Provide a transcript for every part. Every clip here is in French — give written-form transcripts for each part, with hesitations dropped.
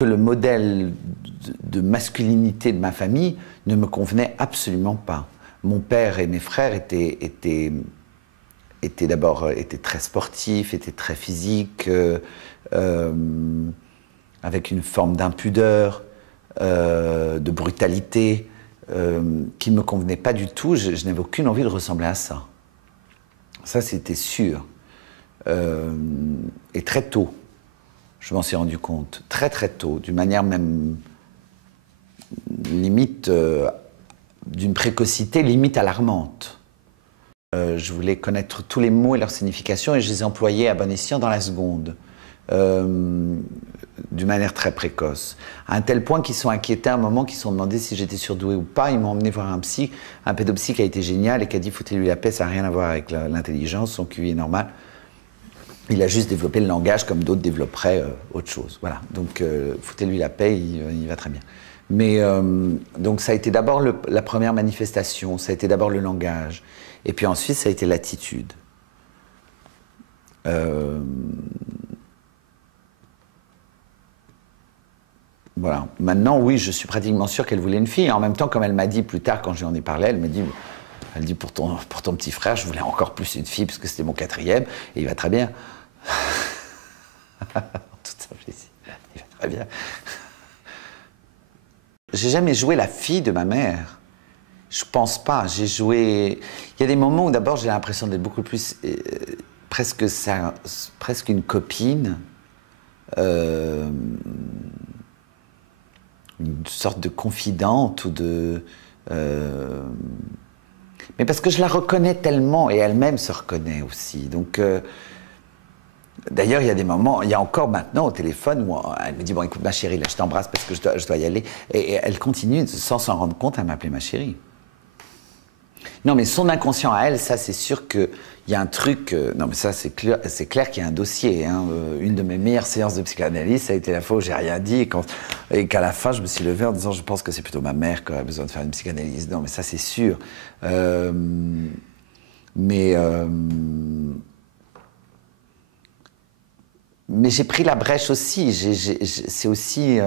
Le modèle de masculinité de ma famille ne me convenait absolument pas. Mon père et mes frères étaient d'abord très sportifs, étaient très physiques, avec une forme d'impudeur, de brutalité, qui ne me convenait pas du tout. Je n'avais aucune envie de ressembler à ça. Ça, c'était sûr. Et très tôt. Je m'en suis rendu compte très très tôt, d'une manière même limite, d'une précocité limite alarmante. Je voulais connaître tous les mots et leur signification et je les employais à bon escient dans la seconde, d'une manière très précoce. À un tel point qu'ils sont inquiétés à un moment, qu'ils se sont demandé si j'étais surdoué ou pas. Ils m'ont emmené voir un psy, un pédopsy qui a été génial et qui a dit foutez-lui la paix, ça n'a rien à voir avec l'intelligence, son QI est normal. Il a juste développé le langage comme d'autres développeraient autre chose. Voilà. Donc, foutez-lui la paix, il va très bien. Mais donc, ça a été d'abord la première manifestation, ça a été d'abord le langage. Et puis ensuite, ça a été l'attitude. Voilà. Maintenant, oui, je suis pratiquement sûr qu'elle voulait une fille. En même temps, comme elle m'a dit plus tard, quand je lui en ai parlé, elle dit pour ton petit frère, je voulais encore plus une fille, parce que c'était mon quatrième, et il va très bien. En toute simplicité, il va très bien. J'ai jamais joué la fille de ma mère. Je pense pas. J'ai joué. Il y a des moments où d'abord j'ai l'impression d'être beaucoup plus presque une copine, une sorte de confidente ou de. Mais parce que je la reconnais tellement et elle-même se reconnaît aussi. Donc. D'ailleurs, il y a des moments, il y a encore maintenant au téléphone où elle me dit « Bon, écoute, ma chérie, là, je t'embrasse parce que je dois y aller. » Et elle continue, sans s'en rendre compte, à m'appeler ma chérie. Non, mais son inconscient à elle, ça, c'est sûr qu'il y a un truc... non, mais ça, c'est clair qu'il y a un dossier. Hein. Une de mes meilleures séances de psychanalyse, ça a été la fois où j'ai rien dit et qu'à la fin, je me suis levé en disant « Je pense que c'est plutôt ma mère qui aurait besoin de faire une psychanalyse. » Non, mais ça, c'est sûr. Mais j'ai pris la brèche aussi. C'est aussi.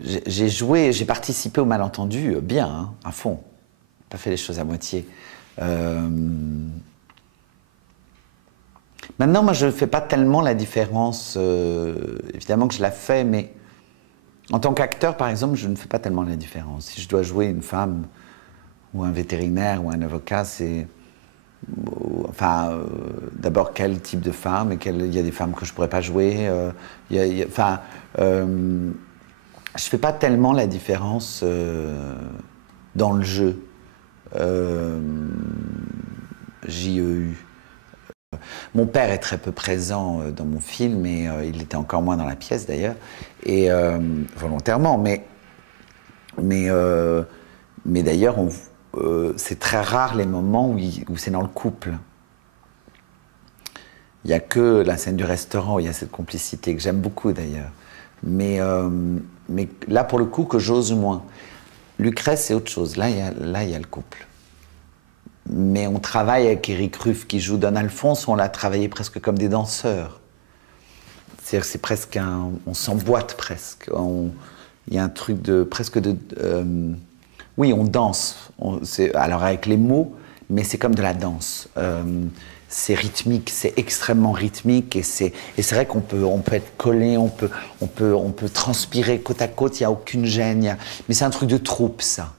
J'ai joué, j'ai participé au malentendu bien, hein, à fond. Pas fait les choses à moitié. Maintenant, moi, je ne fais pas tellement la différence. Évidemment que je la fais, mais en tant qu'acteur, par exemple, je ne fais pas tellement la différence. Si je dois jouer une femme, ou un vétérinaire, ou un avocat, c'est. Enfin, d'abord, quel type de femme, et il y a des femmes que je ne pourrais pas jouer. Je ne fais pas tellement la différence dans le jeu. JEU. Mon père est très peu présent dans mon film, et il était encore moins dans la pièce d'ailleurs, et volontairement. Mais d'ailleurs, c'est très rare les moments où c'est dans le couple. Il n'y a que la scène du restaurant où il y a cette complicité, que j'aime beaucoup d'ailleurs. Mais là, pour le coup, que j'ose moins. Lucrèce, c'est autre chose. Là, il y a le couple. Mais on travaille avec Eric Ruff qui joue Don Alphonse, on l'a travaillé presque comme des danseurs. C'est-à-dire que c'est presque on s'emboîte presque. Il y a un truc presque de... oui, on danse. Alors avec les mots, mais c'est comme de la danse. C'est rythmique, c'est extrêmement rythmique, et c'est vrai qu'on peut être collé, on peut transpirer côte à côte, il n'y a aucune gêne. Mais c'est un truc de troupe, ça,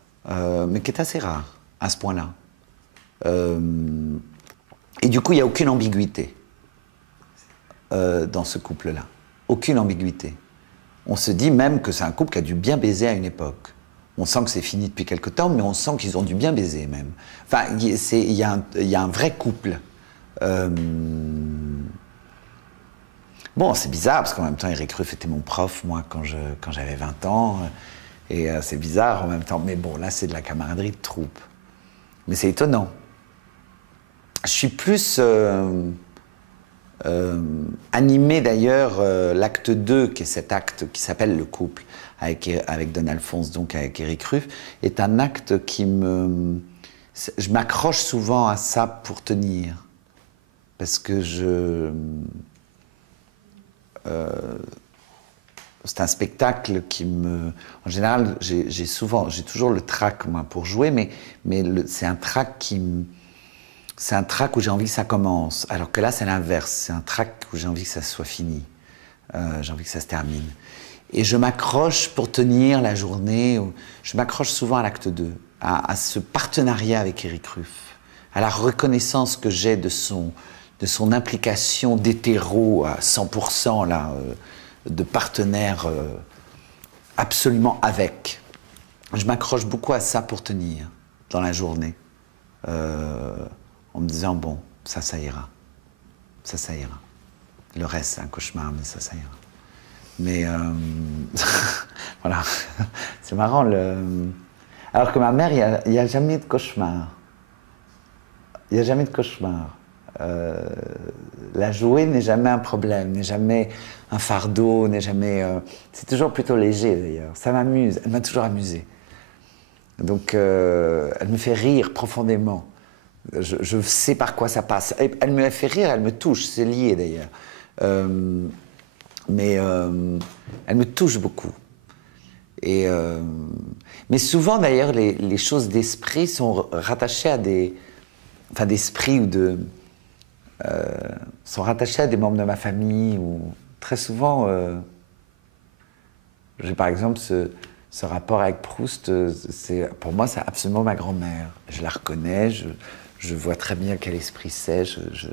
mais qui est assez rare, à ce point-là. Et du coup, il n'y a aucune ambiguïté dans ce couple-là. Aucune ambiguïté. On se dit même que c'est un couple qui a dû bien baiser à une époque. On sent que c'est fini depuis quelque temps, mais on sent qu'ils ont dû bien baiser même. Enfin, il y a un vrai couple. Bon, c'est bizarre, parce qu'en même temps, Eric Ruff était mon prof, moi, quand j'avais 20 ans. Et c'est bizarre en même temps. Mais bon, là, c'est de la camaraderie de troupe. Mais c'est étonnant. Je suis plus animé, d'ailleurs, l'acte 2, qui est cet acte qui s'appelle Le couple, avec Don Alphonse, donc avec Eric Ruff, est un acte je m'accroche souvent à ça pour tenir. Parce que c'est un spectacle qui me... En général, j'ai toujours le trac, moi, pour jouer, mais c'est un trac qui me... C'est un trac où j'ai envie que ça commence, alors que là, c'est l'inverse. C'est un trac où j'ai envie que ça soit fini. J'ai envie que ça se termine. Et je m'accroche pour tenir la journée. Je m'accroche souvent à l'acte 2, à ce partenariat avec Éric Ruff, à la reconnaissance que j'ai de son implication d'hétéro à 100%, là, de partenaire absolument avec. Je m'accroche beaucoup à ça pour tenir dans la journée, en me disant, bon, ça ira. Ça ira. Le reste, c'est un cauchemar, mais ça ira. Mais voilà, c'est marrant. Alors que ma mère, il n'y a jamais de cauchemar. Il n'y a jamais de cauchemar. La jouer n'est jamais un problème, n'est jamais un fardeau, n'est jamais... c'est toujours plutôt léger d'ailleurs. Ça m'amuse, elle m'a toujours amusé. Donc elle me fait rire profondément. Je sais par quoi ça passe. Elle me fait rire, elle me touche, c'est lié d'ailleurs. Mais elle me touche beaucoup. Mais souvent d'ailleurs, les choses d'esprit sont rattachées à des... Enfin d'esprit ou de... sont rattachés à des membres de ma famille. Ou très souvent, j'ai par exemple ce rapport avec Proust, pour moi c'est absolument ma grand-mère. Je la reconnais, je vois très bien quel esprit c'est, je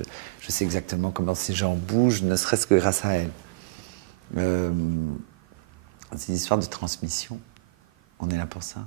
sais exactement comment ces gens bougent, ne serait-ce que grâce à elle. C'est une histoire de transmission, on est là pour ça.